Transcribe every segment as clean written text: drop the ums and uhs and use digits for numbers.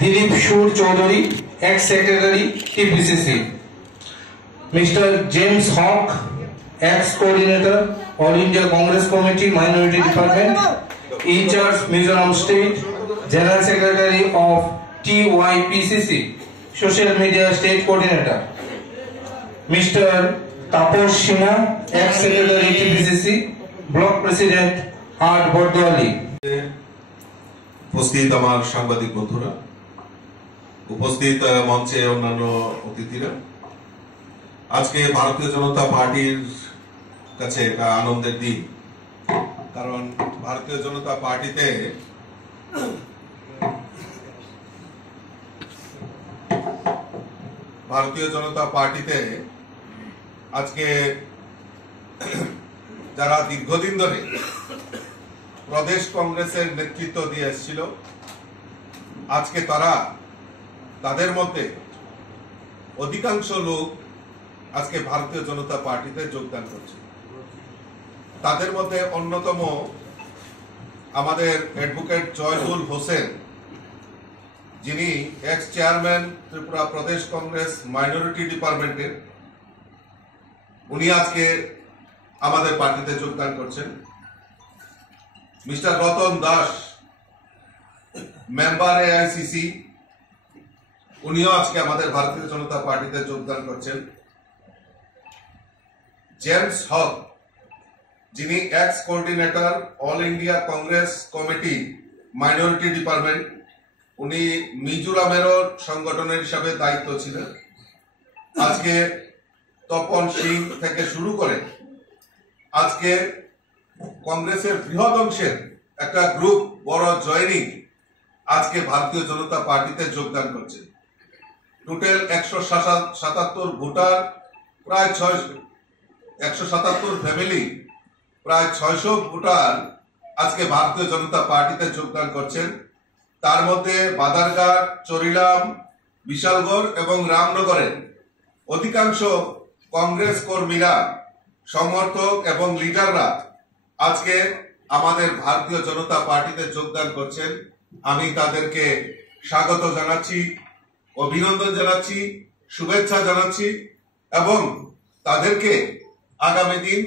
Dilip Shur Chaudhary, ex-secretary TPCC. Mr. James Hawk, ex-coordinator All India Congress Committee Minority Department, in-charge Mizoram State, General Secretary of TYPCC, Social Media State Coordinator. Mr. Taposh Sinha, ex-secretary TPCC, Block President Art Bordwali. উপস্থিত আমার সাংবাদিক বন্ধুরা, উপস্থিত মঞ্চে অন্যান্য অতিথিরা, আজকে ভারতীয় জনতা পার্টির কাছে এটা আনন্দের দিন। কারণ ভারতীয় জনতা পার্টিতে আজকে যারা দীর্ঘদিন ধরে প্রদেশ কংগ্রেসের নেতৃত্ব দিয়ে এসেছিল, আজকে তাদের মধ্যে অধিকাংশ লোক আজকে ভারতীয় জনতা পার্টিতে যোগদান করছে। তাদের মধ্যে অন্যতম আমাদের অ্যাডভোকেট জয়দুল হোসেন, যিনি এক্স চেয়ারম্যান ত্রিপুরা প্রদেশ কংগ্রেস মাইনরিটি ডিপার্টমেন্টের, উনি আজকে আমাদের পার্টিতে যোগদান করছেন। Mister Ratan Das, member AICC, উনিও আজকে আমাদের ভারতীয় জনতা পার্টিতে যোগদান করছেন। জেমস হক, যিনি x coordinator all India Congress committee minority department, উনি মিজোরামেরও সংগঠনের হিসাবে দায়িত্ব ছিলেন। আজকে তপন সিং থেকে শুরু করে আজকে কংগ্রেসের বৃহৎ অংশের একটা গ্রুপ, বড় জয়েনিং, আজকে ভারতীয় জনতা পার্টিতে যোগদান করছে। টোটাল 177 ভোটার, প্রায় 177 ফ্যামিলি, প্রায় 600 ভোটার আজকে ভারতীয় জনতা পার্টিতে যোগদান করছেন। তার মধ্যে বাদারঘাট, চরিলাম, বিশালগড় এবং রামনগরের অধিকাংশ কংগ্রেস কর্মীরা, সমর্থক এবং লিডাররা আজকে আমাদের ভারতীয় জনতা পার্টিতে যোগদান করছেন। আমি তাদেরকে স্বাগত জানাচ্ছি, অভিনন্দন জানাচ্ছি, শুভেচ্ছা জানাচ্ছি এবং তাদেরকে আগামী দিন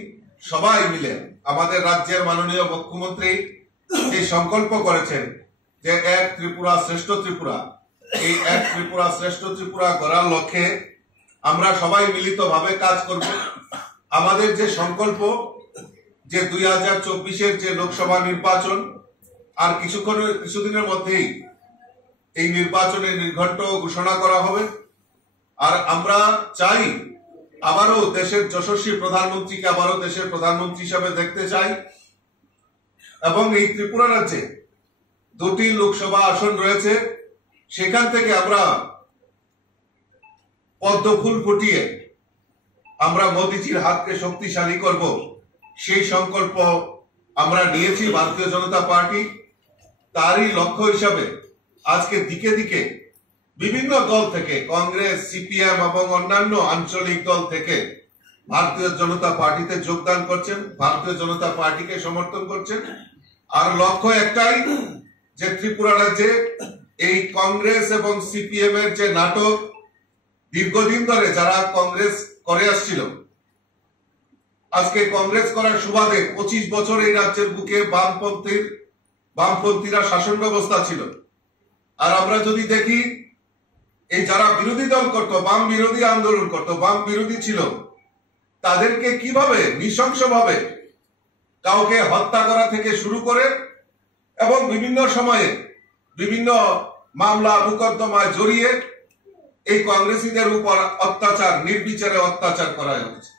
সবাই মিলে আমাদের রাজ্যের মাননীয় মুখ্যমন্ত্রী যে সংকল্প করেছেন যে এক ত্রিপুরা শ্রেষ্ঠ ত্রিপুরা, এই এক ত্রিপুরা শ্রেষ্ঠ ত্রিপুরা গড়ার লক্ষ্যে আমরা সবাই মিলিতভাবে কাজ করব। আমাদের যে সংকল্প যে 2024-এর যে লোকসভা নির্বাচন, আর কিছুদিনের মধ্যেই এই নির্বাচনের নির্ঘণ্ট ঘোষণা করা হবে। আর আমরা চাই আবারও দেশের যশস্বী প্রধানমন্ত্রীকে আবারও দেশের প্রধানমন্ত্রী হিসাবে দেখতে চাই। এবং এই ত্রিপুরা রাজ্যে 2টি লোকসভা আসন রয়েছে, সেখান থেকে আমরা পদ্ম ফুল ফুটিয়ে আমরা মোদিজির হাতকে শক্তিশালী করব, সেই সংকল্প আমরা নিয়েছি ভারতীয় জনতা পার্টি। তারই লক্ষ্য হিসাবে আজকে দিকে দিকে বিভিন্ন দল থেকে, কংগ্রেস, CPM এবং অন্যান্য আঞ্চলিক দল থেকে ভারতীয় জনতা পার্টিতে যোগদান করছেন, ভারতীয় জনতা পার্টিকে সমর্থন করছেন। আর লক্ষ্য একটাই, যে ত্রিপুরা রাজ্যে এই কংগ্রেস এবং CPM এর যে নাটক দীর্ঘদিন ধরে যারা কংগ্রেস করে আসছিল, আজকে কংগ্রেস করার সুবাদে 25 বছর এই রাজ্যের বুকে বামপন্থীরা শাসন ব্যবস্থা ছিল। আর আমরা যদি দেখি, এই যারা বিরোধী দল করত, বাম বিরোধী আন্দোলন করত, বাম বিরোধী ছিল, তাদেরকে কিভাবে নৃশংসভাবে কাউকে হত্যা করা থেকে শুরু করে এবং বিভিন্ন সময়ে বিভিন্ন মামলা মোকদ্দমায় জড়িয়ে এই কংগ্রেসীদের উপর অত্যাচার, নির্বিচারে অত্যাচার করা হয়েছে।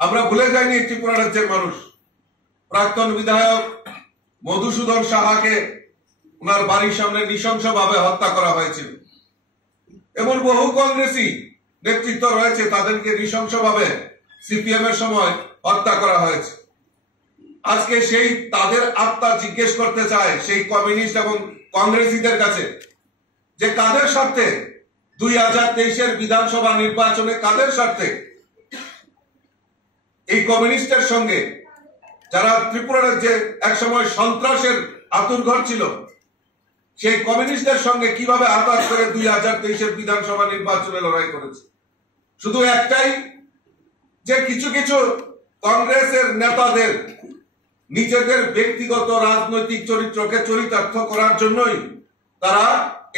আমরা ভুলে যাইনি ত্রিপুরা রাজ্যের মানুষ। প্রাক্তন বিধায়ক মধুসূদন সাহাকে ওনার বাড়ির সামনে নৃশংসভাবে হত্যা করা হয়েছিল। এমন বহু কংগ্রেসী নেতৃত্ব রয়েছে, তাদেরকে নৃশংসভাবে CPM এর সময় হত্যা করা হয়েছে। আজকে সেই তাদের আত্মা জিজ্ঞেস করতে চায় সেই কমিউনিস্ট এবং কংগ্রেসীদের কাছে, যে কাদের স্বার্থে 2023-এর বিধানসভা নির্বাচনে, কাদের স্বার্থে এই কমিউনিস্টের সঙ্গে যারা ত্রিপুরা রাজ্যে একসময় সন্ত্রাসের আতুরঘর ছিল, সেই কমিউনিস্টদের সঙ্গে কিভাবে আঘাত করে 2023-এর বিধানসভা নির্বাচনে লড়াই করেছে। শুধু একটাই, যে কিছু কিছু কংগ্রেসের নেতাদের নিজেদের ব্যক্তিগত রাজনৈতিক চরিত্রকে চরিতার্থ করার জন্যই তারা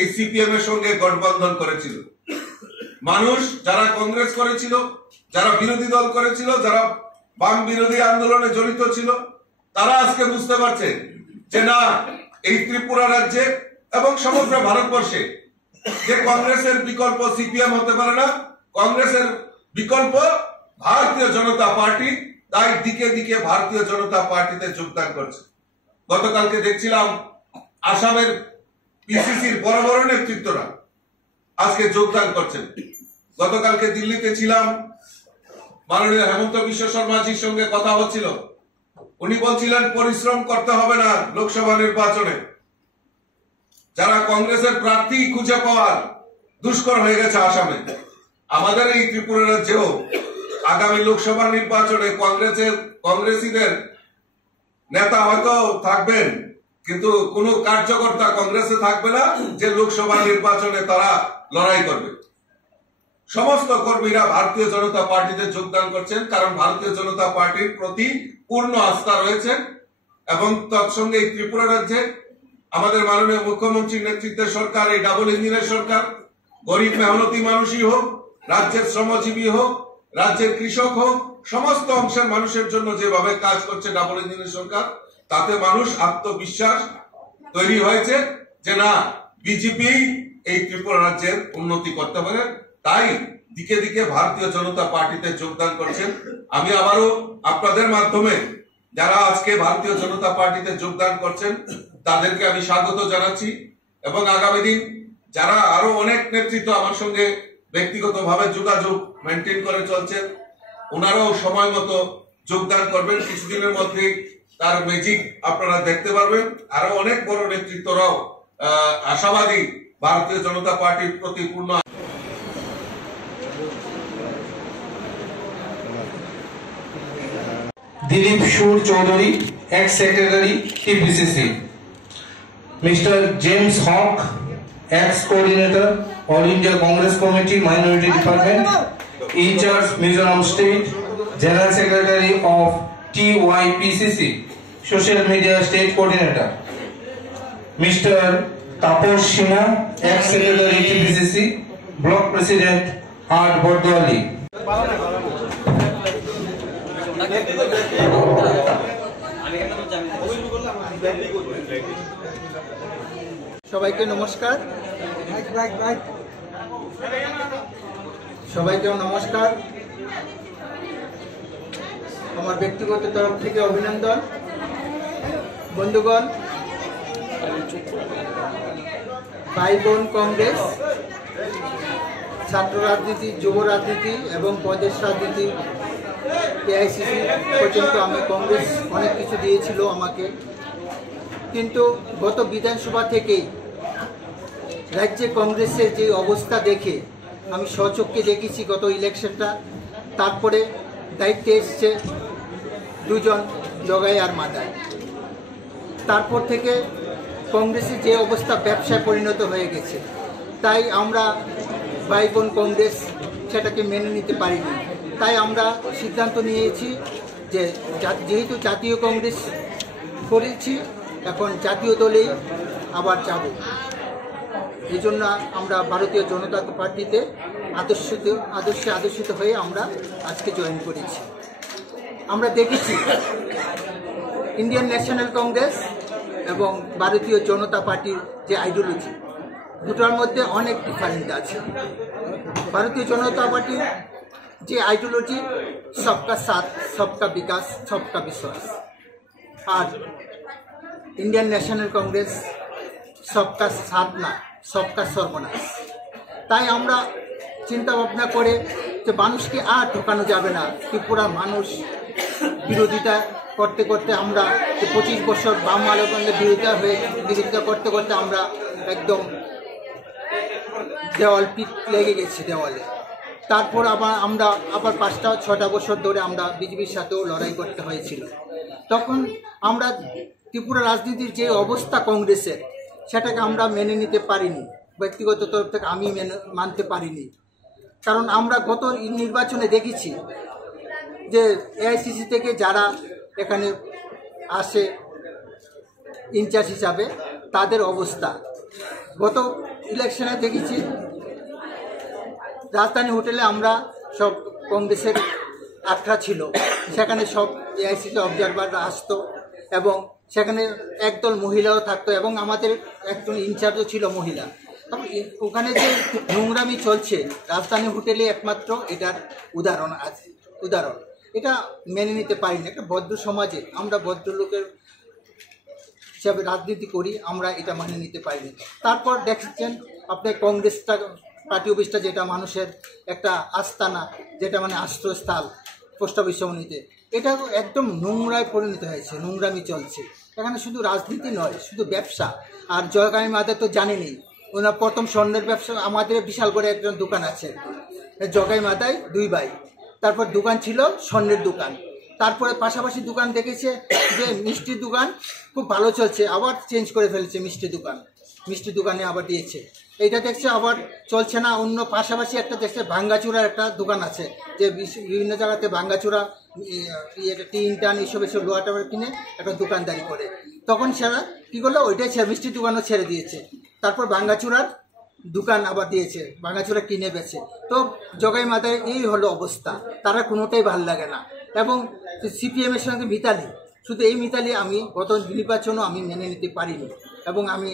এই সিপিএম এর সঙ্গে গঠবন্ধন করেছিল। মানুষ যারা কংগ্রেস করেছিল, যারা বিরোধী দল করেছিল, যারা বাম বিরোধী আন্দোলনে জড়িত ছিল, তারা আজকে বুঝতে পারছে যে না, এই ত্রিপুরা রাজ্যে এবং সমগ্র ভারতবর্ষে যে কংগ্রেসের বিকল্প সিপিএম হতে পারে না, কংগ্রেসের বিকল্প ভারতীয় জনতা পার্টি। তাই দিকে দিকে ভারতীয় জনতা পার্টিতে যোগদান করছে। গতকালকে দেখছিলাম আসামের পিসিসির বড় বড় নেতৃত্বরা আজকে যোগদান করছেন। গতকালকে দিল্লিতে ছিলাম, মাননীয় হেমন্ত বিশ্ব শর্মাজির সঙ্গে কথা হচ্ছিল। উনি বলছিলেন পরিশ্রম করতে হবে না লোকসভা নির্বাচনে, যারা কংগ্রেসের প্রার্থী খুঁজে পাওয়ার দুষ্কর হয়ে গেছে আসামে। আমাদের এই ত্রিপুরা রাজ্যেও আগামী লোকসভা নির্বাচনে কংগ্রেসীদের নেতা হয়তো থাকবেন, কিন্তু কোনো কার্যকর্তা কংগ্রেসে থাকবে না যে লোকসভা নির্বাচনে তারা লড়াই করবে। সমস্ত কর্মীরা ভারতীয় জনতা পার্টিতে যোগদান করছেন, কারণ ভারতীয় জনতা পার্টির প্রতি পূর্ণ আস্থা রয়েছে। এবং তৎসঙ্গে এই ত্রিপুরা রাজ্যে আমাদের মাননীয় মুখ্যমন্ত্রীর নেতৃত্বে সরকার, এই ডাবল ইঞ্জিনের সরকার, গরিব মেহনতি মানুষই হোক, রাজ্যের শ্রমজীবী হোক, রাজ্যের কৃষক হোক, সমস্ত অংশের মানুষের জন্য যেভাবে কাজ করছে ডাবল ইঞ্জিনের সরকার, তাতে মানুষ আত্মবিশ্বাস তৈরি হয়েছে যে না, বিজেপি এই ত্রিপুরা রাজ্যের উন্নতি করতে পারে। তাই দিকে দিকে ভারতীয় জনতা পার্টিতে যোগদান করছেন। আমি আবারও আপনাদের মাধ্যমে যারা আজকে ভারতীয় জনতা পার্টিতে যোগদান করছেন তাদেরকে আমি স্বাগত জানাচ্ছি। এবং আগামী দিন যারা আরো অনেক নেতৃত্ব আমার সঙ্গে ব্যক্তিগতভাবে যোগাযোগ মেনটেন করে চলছেন, ওনারাও সময় মতো যোগদান করবেন। কিছুদিনের মধ্যেই তার ম্যাজিক আপনারা দেখতে পারবেন। আরো অনেক বড় নেতৃত্বরাও আশাবাদী ভারতীয় জনতা পার্টির প্রতি পূর্ণ। Dilip Sur Chowdhury, ex secretary TPCC. Mister James Hawk, ex coordinator all India Congress committee minority department, incharge Mizoram state, general secretary of TYPCC, social media state coordinator. Mister Tapas Sinha, ex secretary TPCC, block president Hat Bardoli. সবাইকে নমস্কার। আমার ব্যক্তিগত তরফ থেকে অভিনন্দন। বন্ধুগণ, ভাই বোন কংগ্রেস, ছাত্র রাজনীতি, যুব রাজনীতি এবং প্রদেশ রাজনীতি, এআইসিসি পর্যন্ত আমি কংগ্রেস অনেক কিছু দিয়েছিল আমাকে। কিন্তু গত বিধানসভা থেকেই রাজ্যে কংগ্রেসের যে অবস্থা দেখে আমি স্বচক্ষে দেখেছি গত ইলেকশনটা। তারপরে দায়িত্বে এসছে দুজন, জগাই আর মাদাই। তারপর থেকে কংগ্রেসের যে অবস্থা ব্যবসায় পরিণত হয়ে গেছে, তাই আমরা ভাই বোন কংগ্রেস সেটাকে মেনে নিতে পারিনি। তাই আমরা সিদ্ধান্ত নিয়েছি যে যেহেতু জাতীয় কংগ্রেস করেছি, এখন জাতীয় দলেই আবার যাব। এই জন্য আমরা ভারতীয় জনতা পার্টিতে আদর্শিত হয়ে আমরা আজকে জয়েন করেছি। আমরা দেখেছি ইন্ডিয়ান ন্যাশনাল কংগ্রেস এবং ভারতীয় জনতা পার্টির যে আইডিওলজি, দুটার মধ্যে অনেক ডিফারেন্ট আছে। ভারতীয় জনতা পার্টির যে আইডিওলজি সবকা সাথ, সবকা বিকাশ, সবকা বিশ্বাস, আর ইন্ডিয়ান ন্যাশনাল কংগ্রেস সবকা সাথ না, সবকা সর্বনাশ। তাই আমরা চিন্তা ভাবনা করে যে মানুষকে আর ঠকানো যাবে না। ত্রিপুরার মানুষ বিরোধিতা করতে করতে আমরা 25 বছর বাম আলোচনার বিরোধিতা করতে করতে আমরা একদম দেওয়াল পিঠ লেগে গেছি দেওয়ালে। তারপর আমরা আবার 5-6 বছর ধরে আমরা বিজেপির সাথেও লড়াই করতে হয়েছিল। তখন আমরা ত্রিপুরা রাজনীতির যে অবস্থা কংগ্রেসের, সেটাকে আমরা মেনে নিতে পারিনি, ব্যক্তিগত তরফ থেকে আমি মানতে পারিনি। কারণ আমরা গত নির্বাচনে দেখেছি যে এআইসিসি থেকে যারা এখানে আসে ইনচার্জ হিসাবে তাদের অবস্থা। গত ইলেকশনে দেখেছি রাজধানী হোটেলে আমরা সব কংগ্রেসের আখড়া ছিল, সেখানে সব এআইসিসি অবজারভাররা আসতো এবং সেখানে একদল মহিলাও থাকতো এবং আমাদের একজন ইনচার্জও ছিল মহিলা। ওখানে যে নোংরামি চলছে রাজধানী হোটেলে একমাত্র এটার উদাহরণ আছে। এটা মেনে নিতে পারি না। একটা ভদ্র সমাজে আমরা ভদ্রলোকের হিসাবে রাজনীতি করি, আমরা এটা মেনে নিতে পারিনি। তারপর দেখছেন আপনি কংগ্রেসটা পার্টি অফিসটা যেটা মানুষের একটা আস্তানা, যেটা মানে আশ্রয়স্থল পোস্ট অফিস সমিতিতে, এটা একদম নোংরায় পরিণত হয়েছে, নোংরামি চলছে এখানে। শুধু রাজনীতি নয়, শুধু ব্যবসা। আর জয়কালী মাদের তো জানেনই, ওনার প্রথম স্বর্ণের ব্যবসা। আমাদের বিশাল করে একজন দোকান আছে জগাই মাথায় 2 ভাই, তারপর দোকান ছিল স্বর্ণের দোকান, তারপরে পাশাপাশি দোকান দেখেছে যে মিষ্টির দোকান খুব ভালো চলছে, আবার চেঞ্জ করে ফেলেছে মিষ্টি দোকানে আবার দিয়েছে। এইটা দেখছে আবার চলছে না, অন্য পাশাপাশি একটা দেখছে ভাঙ্গাচুরার একটা দোকান আছে, যে বিভিন্ন জায়গাতে ভাঙ্গাচুরা টিন টান এইসব লোহা টাবার কিনে একটা দোকানদারি করে। তখন সেরা কী করলো, ওইটাই মিষ্টির দোকানও ছেড়ে দিয়েছে, তারপর ভাঙ্গাচুরার দোকান আবার দিয়েছে, ভাঙ্গাচুরা কিনে বেছে। তো জগাই মাথায় এই হলো অবস্থা, তারা কোনোটাই ভাল লাগে না। এবং সিপিএমের সঙ্গে মিতালি, শুধু এই মিতালি আমি গত নির্বাচনও আমি মেনে নিতে পারিনি এবং আমি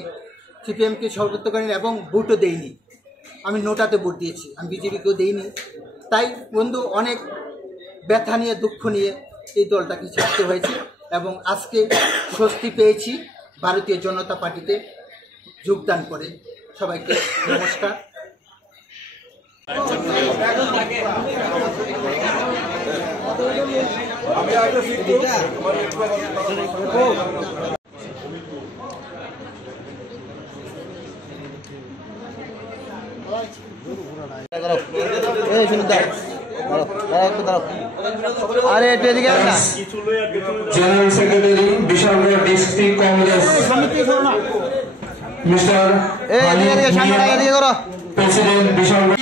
সিপিএমকে সর্বোচ্চ করিনি এবং ভোটও দেইনি। আমি নোটাতে ভোট দিয়েছি, আমি বিজেপিকেও দেইনি। তাই বন্ধু অনেক ব্যথা নিয়ে দুঃখ নিয়ে এই দলটাকে ছাড়তে হয়েছে এবং আজকে স্বস্তি পেয়েছি ভারতীয় জনতা পার্টিতে যোগদান করে। সবাইকে নমস্কার। General secretary Bishalgarh district Congress mister president Bishalgarh.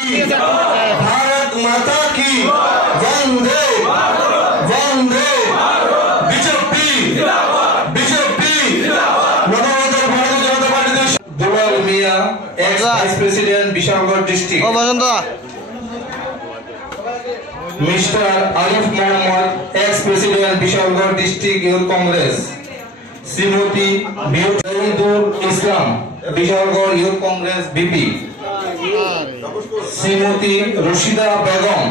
Bharat মাতা কি বন্দে বন্দে, বিজেপি বিজেপি, নবগঠিত Bharatiya Janata Party. Dulal Mia, ex vice president Bishalgarh district. Mister Arif Mohammad, ex president Bishalgarh district youth Congress. Shrimati Shahidul Islam, Bishalgarh youth Congress VP. Shrimati Rashida Begum,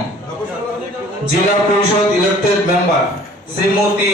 জেলা পরিষদ ইলেক্টেড মেম্বার। শ্রীমতী